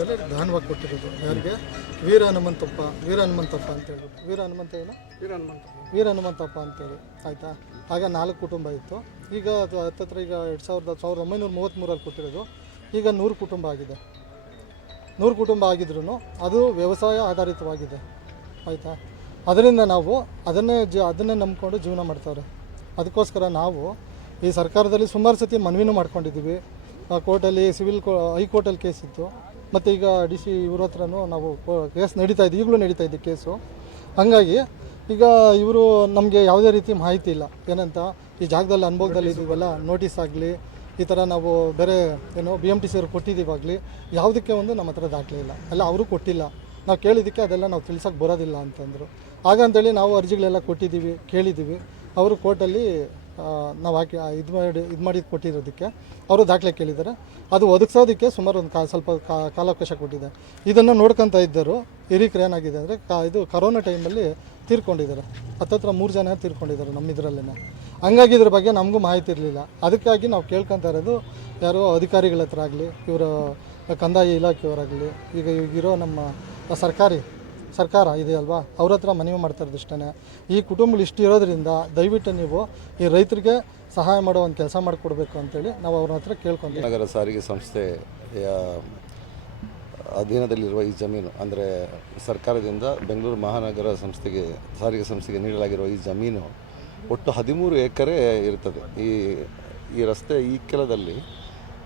ಎಕರೆನಲ್ಲಿ ದಾನವಾಗಿ ಕೊಟ್ಟಿರೋದು. ಯಾರಿಗೆ? ವೀರ ಹನುಮಂತಪ್ಪ ವೀರ ಹನುಮಂತಪ್ಪ ಅಂತ ಹೇಳ್ಬಿಟ್ಟು ವೀರ ಹನುಮಂತ ಏನು? ವೀರ ಹನುಮಂತ ವೀರ ಹನುಮಂತಪ್ಪ ಅಂತೇಳಿ ಆಯಿತಾ? ಆಗ ನಾಲ್ಕು ಕುಟುಂಬ ಇತ್ತು. ಈಗ ಅದು ಹತ್ತತ್ರ ಈಗ ಎರಡು ಸಾವಿರದ ಸಾವಿರದ ಒಂಬೈನೂರ ಮೂವತ್ತ್ಮೂರಲ್ಲಿ ಕೊಟ್ಟಿರೋದು. ಈಗ ನೂರು ಕುಟುಂಬ ಆಗಿದೆ. ನೂರು ಕುಟುಂಬ ಆಗಿದ್ರೂ ಅದು ವ್ಯವಸಾಯ ಆಧಾರಿತವಾಗಿದೆ. ಆಯಿತಾ? ಅದರಿಂದ ನಾವು ಅದನ್ನೇ ಜ ಅದನ್ನೇ ನಂಬಿಕೊಂಡು ಜೀವನ ಮಾಡ್ತಾರೆ ಅದಕ್ಕೋಸ್ಕರ ನಾವು ಈ ಸರ್ಕಾರದಲ್ಲಿ ಸುಮಾರು ಸತಿ ಮನವಿನೂ ಮಾಡ್ಕೊಂಡಿದ್ದೀವಿ. ಆ, ಕೋರ್ಟಲ್ಲಿ ಸಿವಿಲ್ ಕೋ ಹೈಕೋರ್ಟಲ್ಲಿ ಕೇಸ್ ಇತ್ತು. ಮತ್ತು ಈಗ ಡಿ ಸಿ ಇವ್ರ ಹತ್ರನೂ ನಾವು ಕೇಸ್ ನಡೀತಾ ಇದೆ, ಈಗಲೂ ನಡೀತಾ ಇದೆ ಕೇಸು. ಹಾಗಾಗಿ ಈಗ ಇವರು ನಮಗೆ ಯಾವುದೇ ರೀತಿ ಮಾಹಿತಿ ಇಲ್ಲ. ಏನಂತ? ಈ ಜಾಗದಲ್ಲಿ ಅನುಭವದಲ್ಲಿ ಇದ್ದೀವಲ್ಲ, ನೋಟಿಸ್ ಆಗಲಿ, ಈ ಥರ ನಾವು ಬೇರೆ ಏನು ಬಿ ಎಂ ಟಿ ಸಿ ಅವ್ರು ಕೊಟ್ಟಿದ್ದೀವಾಗಲಿ ಯಾವುದಕ್ಕೆ ಒಂದು ನಮ್ಮ ಹತ್ರ ದಾಖಲೆ ಇಲ್ಲ. ಅಲ್ಲ, ಅವರು ಕೊಟ್ಟಿಲ್ಲ. ನಾವು ಕೇಳಿದ್ದಕ್ಕೆ ಅದೆಲ್ಲ ನಾವು ತಿಳ್ಸೋಕ್ಕೆ ಬರೋದಿಲ್ಲ ಅಂತಂದರು. ಹಾಗಂತೇಳಿ ನಾವು ಅರ್ಜಿಗಳೆಲ್ಲ ಕೊಟ್ಟಿದ್ದೀವಿ, ಕೇಳಿದ್ದೀವಿ. ಅವರು ಕೋರ್ಟಲ್ಲಿ ನಾವು ಹಾಕಿ ಇದು ಮಾಡಿ ಇದು ಮಾಡಿ ಕೊಟ್ಟಿರೋದಕ್ಕೆ ಅವರು ದಾಖಲೆ ಕೇಳಿದ್ದಾರೆ. ಅದು ಒದಗಿಸೋದಕ್ಕೆ ಸುಮಾರು ಒಂದು ಕಾ, ಸ್ವಲ್ಪ ಕಾಲಾವಕಾಶ ಕೊಟ್ಟಿದೆ. ಇದನ್ನು ನೋಡ್ಕೊತಾ ಇದ್ದರು. ಹಿರಿಕರು ಏನಾಗಿದೆ ಅಂದರೆ ಕಾ, ಇದು ಕರೋನಾ ಟೈಮಲ್ಲಿ ತೀರ್ಕೊಂಡಿದ್ದಾರೆ. ಹತ್ತತ್ರ ಮೂರು ಜನ ತೀರ್ಕೊಂಡಿದ್ದಾರೆ ನಮ್ಮ ಇದರಲ್ಲೇ ಹಂಗಾಗಿ ಇದ್ರ ಬಗ್ಗೆ ನಮಗೂ ಮಾಹಿತಿ ಇರಲಿಲ್ಲ. ಅದಕ್ಕಾಗಿ ನಾವು ಕೇಳ್ಕೊತಾ ಇರೋದು ಯಾರೋ ಅಧಿಕಾರಿಗಳ ಹತ್ರ ಆಗಲಿ, ಇವರ ಕಂದಾಯ ಇಲಾಖೆಯವರಾಗಲಿ, ಈಗ ಈಗಿರೋ ನಮ್ಮ ಸರ್ಕಾರಿ ಸರ್ಕಾರ ಇದೆ ಅಲ್ವಾ? ಅವ್ರ ಹತ್ರ ಮನವಿ ಮಾಡ್ತಾ ಇರೋದಿಷ್ಟೇ ಈ ಕುಟುಂಬಗಳು ಇಷ್ಟು ಇರೋದ್ರಿಂದ ದಯವಿಟ್ಟು ನೀವು ಈ ರೈತರಿಗೆ ಸಹಾಯ ಮಾಡೋ ಒಂದು ಕೆಲಸ ಮಾಡಿಕೊಡ್ಬೇಕು ಅಂತೇಳಿ ನಾವು ಅವ್ರ ಹತ್ರ ಕೇಳ್ಕೊಂತೀವಿ. ನಗರ ಸಾರಿಗೆ ಸಂಸ್ಥೆ ಅಧೀನದಲ್ಲಿರುವ ಈ ಜಮೀನು, ಅಂದರೆ ಸರ್ಕಾರದಿಂದ ಬೆಂಗಳೂರು ಮಹಾನಗರ ಸಂಸ್ಥೆಗೆ, ಸಾರಿಗೆ ಸಂಸ್ಥೆಗೆ ನೀಡಲಾಗಿರುವ ಈ ಜಮೀನು ಒಟ್ಟು ಹದಿಮೂರು ಎಕರೆ ಇರ್ತದೆ. ಈ ಈ ರಸ್ತೆ ಈ ಕೆಲದಲ್ಲಿ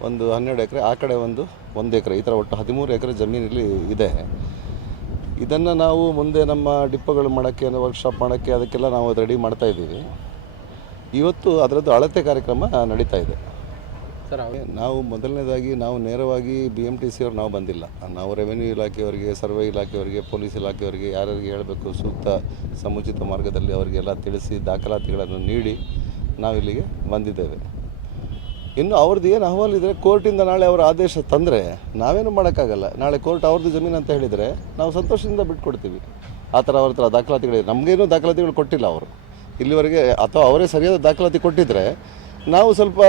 ಒಂದು ಹನ್ನೆರಡು ಎಕರೆ, ಆ ಕಡೆ ಒಂದು ಒಂದು ಎಕರೆ, ಈ ಥರ ಒಟ್ಟು ಹದಿಮೂರು ಎಕರೆ ಜಮೀನಲ್ಲಿ ಇದೆ. ಇದನ್ನು ನಾವು ಮುಂದೆ ನಮ್ಮ ಡಿಪ್ಪೋಗಳು ಮಾಡೋಕ್ಕೆ ವರ್ಕ್ಶಾಪ್ ಮಾಡೋಕ್ಕೆ ಅದಕ್ಕೆಲ್ಲ ನಾವು ರೆಡಿ ಮಾಡ್ತಾ ಇದ್ದೀವಿ. ಇವತ್ತು ಅದರದ್ದು ಅಳತೆ ಕಾರ್ಯಕ್ರಮ ನಡೀತಾ ಇದೆ. ಸರ್ ನಾವು ಮೊದಲನೇದಾಗಿ ನಾವು ನೇರವಾಗಿ ಬಿ ಎಂ ಟಿ ಸಿ ಅವ್ರು ನಾವು ಬಂದಿಲ್ಲ. ನಾವು ರೆವೆನ್ಯೂ ಇಲಾಖೆಯವರಿಗೆ ಸರ್ವೆ ಇಲಾಖೆಯವರಿಗೆ ಪೊಲೀಸ್ ಇಲಾಖೆಯವರಿಗೆ ಯಾರ್ಯಾರಿಗೆ ಹೇಳಬೇಕು ಸೂಕ್ತ ಸಮುಚಿತ ಮಾರ್ಗದಲ್ಲಿ ಅವರಿಗೆಲ್ಲ ತಿಳಿಸಿ ದಾಖಲಾತಿಗಳನ್ನು ನೀಡಿ ನಾವಿಲ್ಲಿಗೆ ಬಂದಿದ್ದೇವೆ. ಇನ್ನು ಅವ್ರದ್ದು ಏನು ಅಹವಾಲು ಕೋರ್ಟಿಂದ ನಾಳೆ ಅವರ ಆದೇಶ ತಂದರೆ ನಾವೇನು ಮಾಡೋಕ್ಕಾಗಲ್ಲ. ನಾಳೆ ಕೋರ್ಟ್ ಅವ್ರದ್ದು ಜಮೀನು ಅಂತ ಹೇಳಿದರೆ ನಾವು ಸಂತೋಷದಿಂದ ಬಿಟ್ಕೊಡ್ತೀವಿ. ಆ ಥರ ಅವ್ರ ಹತ್ರ ದಾಖಲಾತಿಗಳಿದೆ. ನಮಗೇನು ದಾಖಲಾತಿಗಳು ಕೊಟ್ಟಿಲ್ಲ ಅವರು. ಇಲ್ಲಿವರೆಗೆ ಅಥವಾ ಅವರೇ ಸರಿಯಾದ ದಾಖಲಾತಿ ಕೊಟ್ಟಿದ್ದರೆ ನಾವು ಸ್ವಲ್ಪ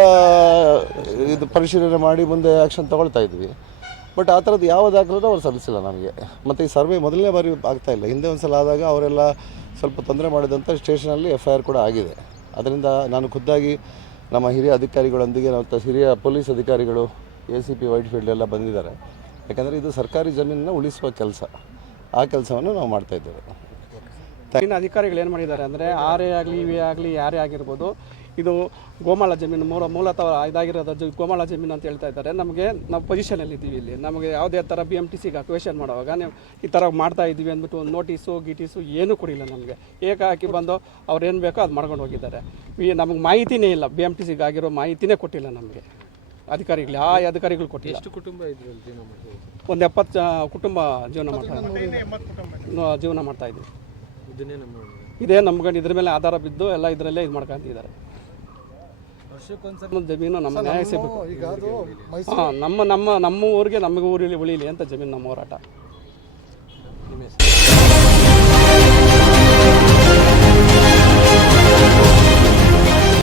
ಇದು ಪರಿಶೀಲನೆ ಮಾಡಿ ಮುಂದೆ ಆ್ಯಕ್ಷನ್ ತಗೊಳ್ತಾ ಇದ್ವಿ. ಬಟ್ ಆ ಥರದ್ದು ಯಾವ ದಾಖಲಾತಿ ಅವ್ರು ಸಲ್ಲಿಸಿಲ್ಲ ನಮಗೆ. ಮತ್ತು ಈ ಸರ್ವೆ ಮೊದಲನೇ ಬಾರಿ ಆಗ್ತಾ ಇಲ್ಲ. ಹಿಂದೆ ಒಂದು ಸಲ ಆದಾಗ ಅವರೆಲ್ಲ ಸ್ವಲ್ಪ ತೊಂದರೆ ಮಾಡಿದಂಥ ಸ್ಟೇಷನಲ್ಲಿ ಎಫ್ ಐ ಆರ್ ಕೂಡ ಆಗಿದೆ. ಅದರಿಂದ ನಾನು ಖುದ್ದಾಗಿ ನಮ್ಮ ಹಿರಿಯ ಅಧಿಕಾರಿಗಳೊಂದಿಗೆ ನಾವು ಹಿರಿಯ ಪೊಲೀಸ್ ಅಧಿಕಾರಿಗಳು, A C P white field ಎಲ್ಲ ಬಂದಿದ್ದಾರೆ. ಯಾಕಂದರೆ ಇದು ಸರ್ಕಾರಿ ಜಮೀನನ್ನು ಉಳಿಸುವ ಕೆಲಸ. ಆ ಕೆಲಸವನ್ನು ನಾವು ಮಾಡ್ತಾ ಇದ್ದೇವೆ. ಅಧಿಕಾರಿಗಳು ಏನು ಮಾಡಿದ್ದಾರೆ ಅಂದರೆ, ಆರೇ ಆಗಲಿ ಇವೇ ಆಗಲಿ, ಯಾರೇ ಆಗಿರ್ಬೋದು ಇದು ಗೋಮಾಳ ಜಮೀನು ಮೂಲ ಮೂಲತಃ ಇದಾಗಿರೋದು ಜ- ಗೋಮಾಳ ಜಮೀನು ಅಂತ ಹೇಳ್ತಾ ಇದ್ದಾರೆ. ನಮಗೆ ನಾವು ಪೊಸಿಷನಲ್ಲಿ ಇದ್ದೀವಿ ಇಲ್ಲಿ. ನಮಗೆ ಯಾವುದೇ ಥರ ಬಿ ಎಂ ಟಿ ಸಿಗೆ ಅಕ್ವೇಷನ್ ಮಾಡುವಾಗ ನೀವು ಈ ಥರ ಮಾಡ್ತಾ ಇದ್ದೀವಿ ಅಂದ್ಬಿಟ್ಟು ಒಂದು ನೋಟಿಸು ಗಿಟೀಸು ಏನೂ ಕೊಡಿಲ್ಲ ನಮಗೆ. ಏಕಾಕಿ ಬಂದು ಅವ್ರು ಏನು ಬೇಕೋ ಅದು ಮಾಡ್ಕೊಂಡು ಹೋಗಿದ್ದಾರೆ. ಈ ನಮಗೆ ಮಾಹಿತಿನೇ ಇಲ್ಲ. ಬಿ ಎಂ ಟಿ ಸಿಗೆ ಆಗಿರೋ ಮಾಹಿತಿನೇ ಕೊಟ್ಟಿಲ್ಲ ನಮಗೆ. ಅಧಿಕಾರಿಗಳು ಆ ಅಧಿಕಾರಿಗಳು ಕೊಟ್ಟಿಲ್ಲ. ಎಷ್ಟು ಕುಟುಂಬ ಒಂದು ಎಪ್ಪತ್ತು ಕುಟುಂಬ ಜೀವನ ಮಾಡ್ತಾ ಇದ್ದೀವಿ ಜೀವನ ಮಾಡ್ತಾ ಇದ್ದೀವಿ. ಇದೇ ನಮ್ಗಂಡು ಇದ್ರ ಮೇಲೆ ಆಧಾರ ಬಿದ್ದು ಎಲ್ಲ ಇದರಲ್ಲೇ ಇದು ಮಾಡ್ಕೊಂತಿದ್ದಾರೆ. ಜಮೀನು ನಮ್ಮ ನ್ಯಾಯ ಸಿಗಬೇಕು ನಮ್ಮ ನಮ್ಮ ನಮ್ಮ ಊರಿಗೆ ನಮಗೆ ಊರಲ್ಲಿ ಉಳಿಲಿ ಅಂತ ಜಮೀನು ನಮ್ಮ ಹೋರಾಟ.